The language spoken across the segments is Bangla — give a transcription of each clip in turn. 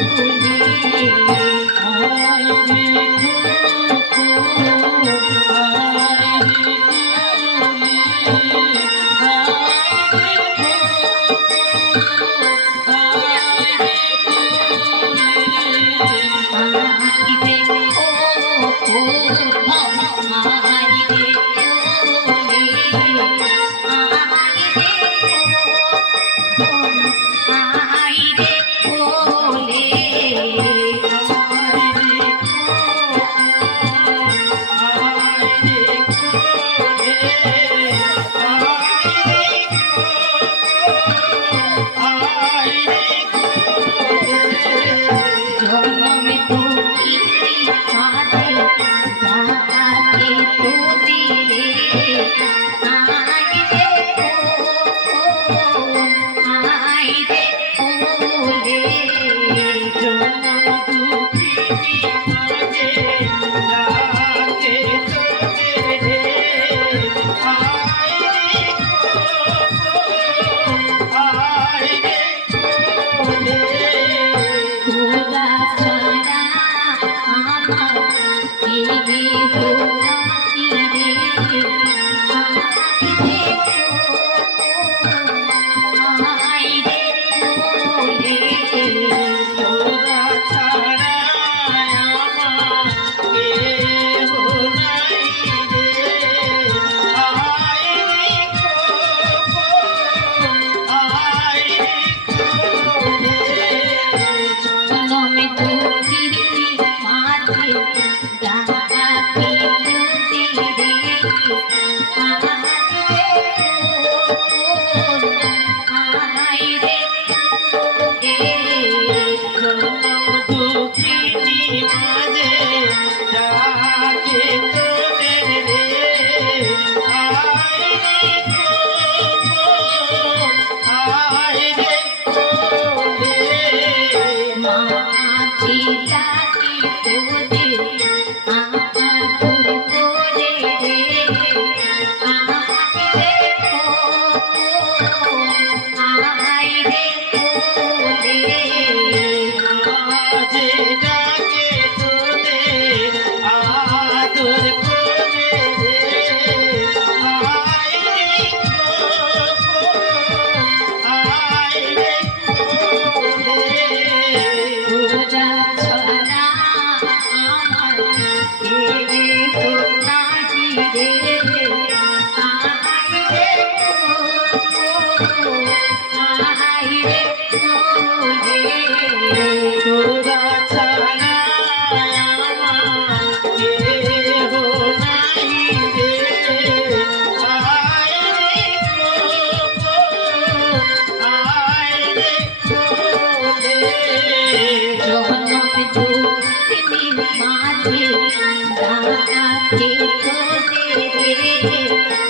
你。কি ও দিদি माथे धारा के तो दे दे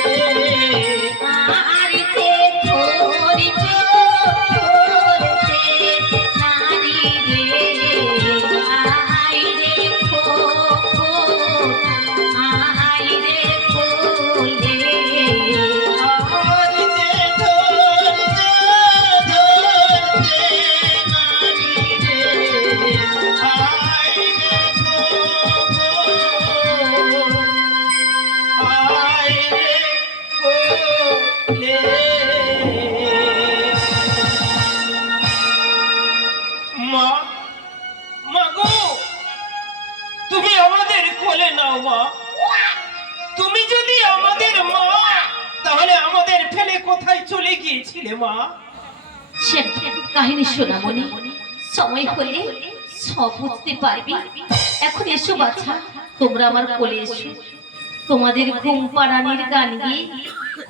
মা। মাগো তুমি আমাদের কোলে নাও মা। তুমি যদি আমাদের মা তাহলে আমাদের ফেলে কোথায় চলে গিয়েছিলে মা? সে কাহিনী শোনা মনে সময় হলে সব বুঝতে পারবি। এখন এসো বাছা তোমরা আমার কোলে এসো। তোমাদের ঘুম পাড়ানির গান গিয়ে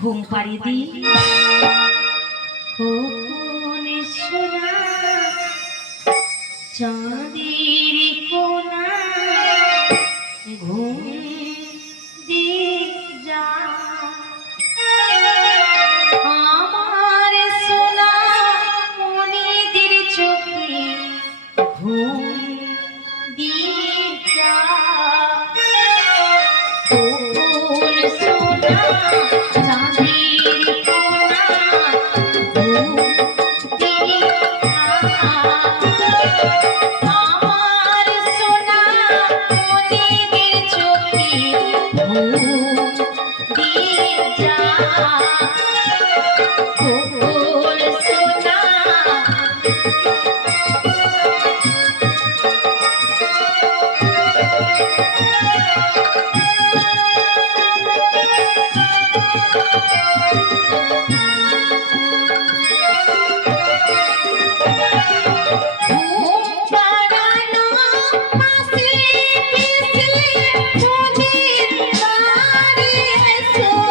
ঘুম পাড়িয়ে দিই। সোনা চাঁদের কোনা ঘুম Yeah.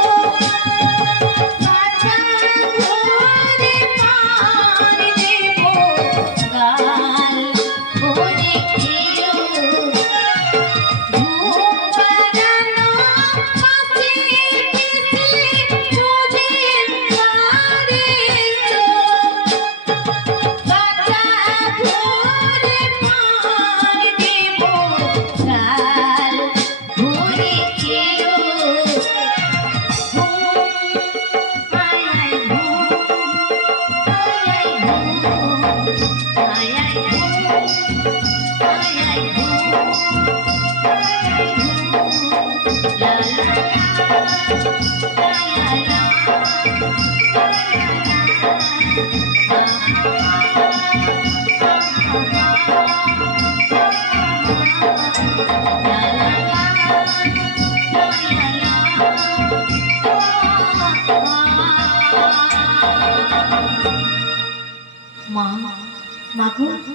মাগো,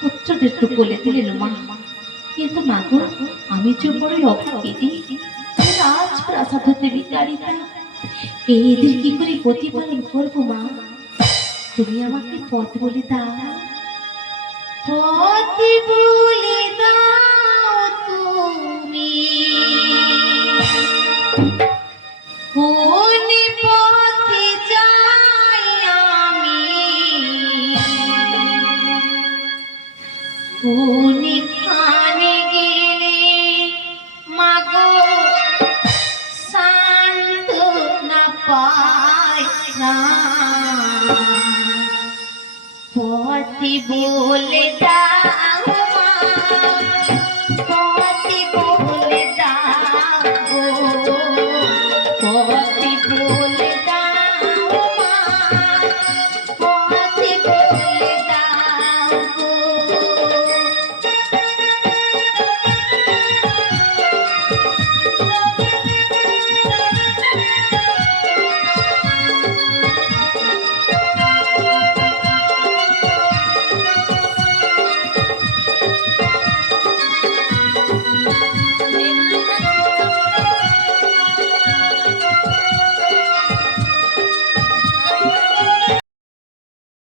পুত্রদের বলে দিলেন মা। কিন্তু আমি যে বড়ই প্রাসাদ হতে বিচারিতা এদের কি করে প্রতিপালন করব মা? তুমি আমাকে পথ বলে দাও। পথ বলে দাও তুমি। কোন 不你